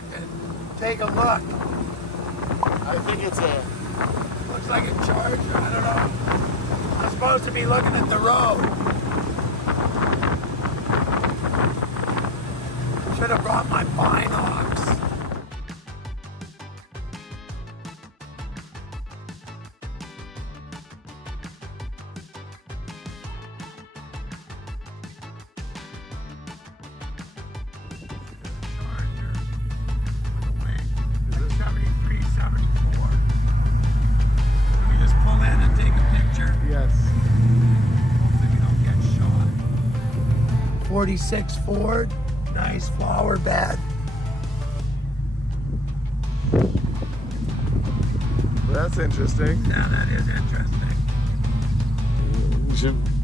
back and take a look. I think it's a... Looks like a Charger, I don't know. I'm supposed to be looking at the road. Should have brought my binocs. Yes. 46 Ford, nice flower bed. That's interesting. Yeah, that is interesting.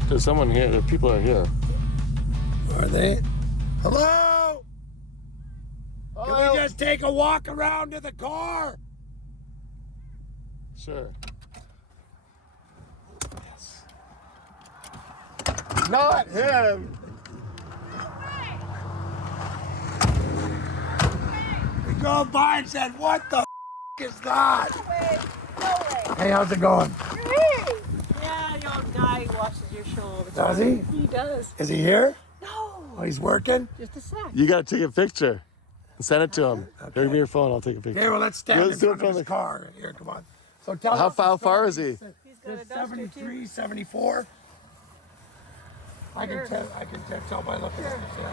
There's someone here. The people are here. Are they? Hello? Can we just take a walk around to the car? Sure. Yes. Not him. We drove by and said, what the is that? No way. Hey, how's it going? Great. Yeah, the old guy watches your show all the time. Does he? He does. Is he here? No. Oh, he's working? Just a sec. You gotta take a picture and send it to him. Okay. Give me your phone. I'll take a picture. Here, well, let's stand Let's do in it front of from his the- car. Here, come on. So tell How us the far story. is he? He's got a It's duster 73, too. 74. I can Sure. tell by looking at this. Yeah.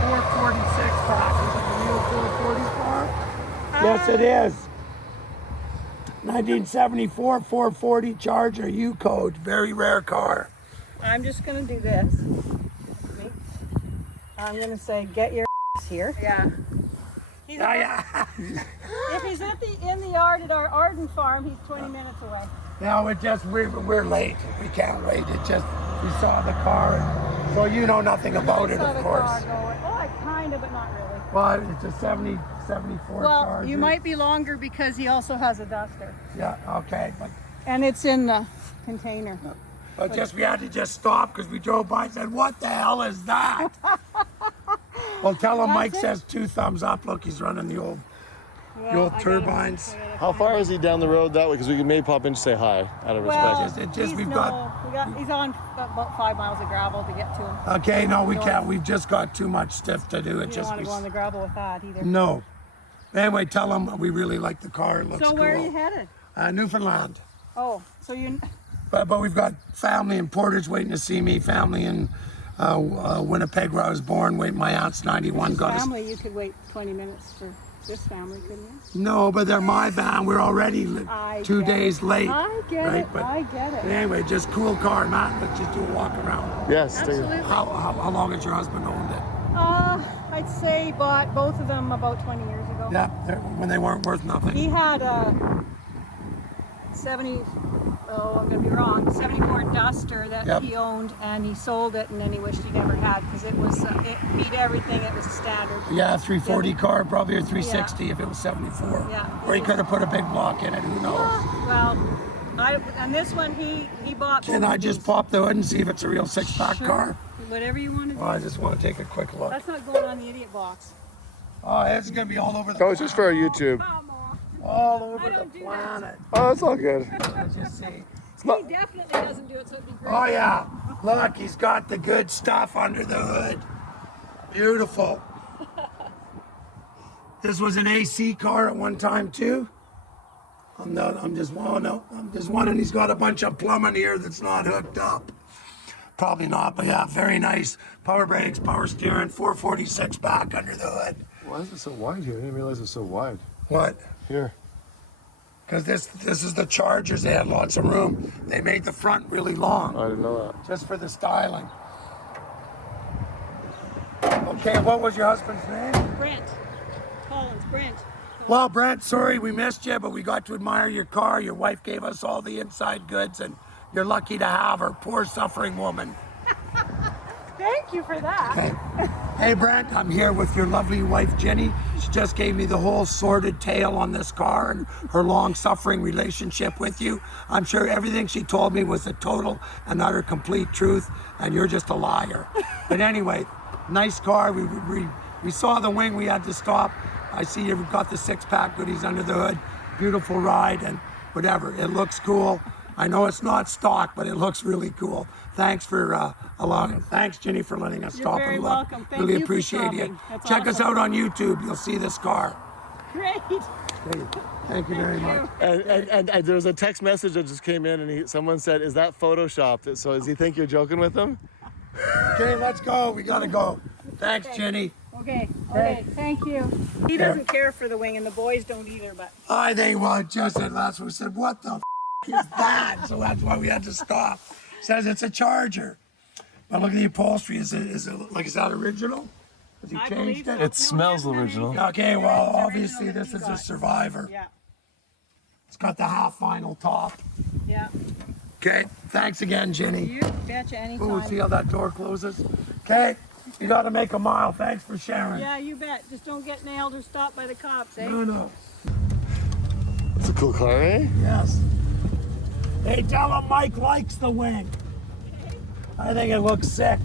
446 pack. Is it the real 440 car? Yes, it is. 1974 440 Charger U code. Very rare car. I'm just gonna do this. I'm gonna say, get your here. Yeah. He's Yeah. If he's in the yard at our Arden farm, he's 20 minutes away. No, it just we're late. We can't wait. It just we saw the car, and so you know nothing about it, Saw of the course. car going. Oh, I kind of, but not really. Well, it's a 74 Well, Charger. you might be longer because he also has a duster, Yeah. Okay. and it's in the container. But just we had to just stop because we drove by and said, "What the hell is that?" Well, tell him Mike says 2 thumbs up. Look, he's running the old turbines. How far is he down the road that way? Because we can maybe pop in to say hi out of Well, respect. He's he's on about 5 miles of gravel to get to him. Okay, no, we can't. We've just got too much stuff to do. It You don't just want to go on the gravel with that either. no. Anyway, tell him we really like the car. It looks So cool. where are you headed? Newfoundland. Oh, so you. But we've got family in Portage waiting to see me. Family in Winnipeg where I was born. Wait, my aunt's 91. Got us. Family, you could wait 20 minutes for this family, couldn't you? No, but they're my van. We're already I 2 get days it. late. I get right? it. But I get it. anyway, just cool car, man. Let's just do a walk around. Yes. Absolutely. How long has your husband owned it? I'd say bought both of them about 20 years ago. Yeah, when they weren't worth nothing. He had a 70, oh, I'm going to be wrong, 74 Duster that Yep. he owned, and he sold it, and then he wished he never had because it was, it beat everything. It was a standard. Yeah, 340 car, probably a 360 if it was 74. Yeah. Or he could have put a big block in it, who knows? Well, and this one he bought. Can I just pop the hood and see if it's a real 6-pack Sure. car? Whatever you want to do. Well, I just want to take a quick look. That's not going on the idiot box. Oh, it's going to be all over the Oh, it's just for our YouTube. Come on. all over I the don't do that. planet. Oh, that's all good. Let's just see. not- He definitely doesn't do it, so it'd be great. Oh yeah, look, he's got the good stuff under the hood. Beautiful. This was an AC car at one time too. I'm just wondering, he's got a bunch of plumbing here that's not hooked up. Probably not, but yeah, very nice. Power brakes, power steering, 446 back under the hood. Why is it so wide here? I didn't realize it's so wide. What? Here. Because this is the Chargers, they had lots of room. They made the front really long. I didn't know that. Just for the styling. Okay, what was your husband's name? Brent. Collins, Brent. Well, Brent, sorry we missed you, but we got to admire your car. Your wife gave us all the inside goods, and you're lucky to have her. Poor suffering woman. Thank you for that. Okay. Hey, Brent, I'm here with your lovely wife, Jenny. She just gave me the whole sordid tale on this car and her long-suffering relationship with you. I'm sure everything she told me was the total and utter complete truth, and you're just a liar. But anyway, nice car. We We saw the wing, we had to stop. I see you've got the 6-pack goodies under the hood. Beautiful ride and whatever. It looks cool. I know it's not stock, but it looks really cool. Thanks for allowing. Thanks, Ginny, for letting us stop very and look. welcome. Thank really you for appreciate it. stopping. That's Check us awesome. out on YouTube. You'll see this car. Great. Thank you very much. And there was a text message that just came in, and someone said, "Is that photoshopped?" So does he think you're joking with him? Okay, let's go. We gotta go. Thanks, Ginny. Okay. Thank you. He doesn't care for the wing, and the boys don't either. But I think well, just said last we said, what the is that? So that's why we had to stop. Says it's a Charger. But look at the upholstery. Is that original? Has he I changed believe so. it? No, It smells he hasn't original. had Okay, well, It's obviously original this that is you a got. Survivor. Yeah. It's got the half vinyl top. Yeah. Okay, thanks again, Ginny. You betcha anytime. Oh, see how that door closes? Okay, you got to make a mile. Thanks for sharing. Yeah, you bet. Just don't get nailed or stopped by the cops, eh? No. It's a cool car, eh? Yes. Hey, tell him Mike likes the wing. I think it looks sick,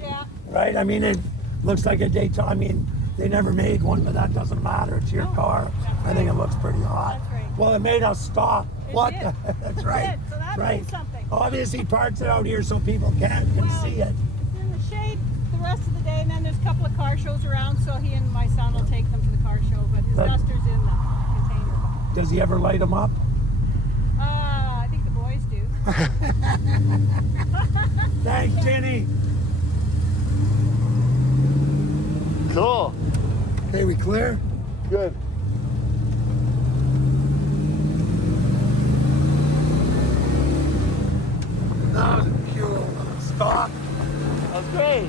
Yeah. right? I mean, it looks like a Daytona. I mean, they never made one, but that doesn't matter. It's your No, car. that's I think it right. looks pretty hot. That's right. Well, it made us stop. It What? did. That's It right. did, so that right. means something. Obviously, parks it out here so people can Well, see it. It's in the shade the rest of the day, and then there's a couple of car shows around, so he and my son will take them to the car show, but his But- duster's in the container box. Does he ever light them up? I think the boys do. Thanks, Ginny. Cool. Okay, we clear? Good. That was a pure stop. That's great.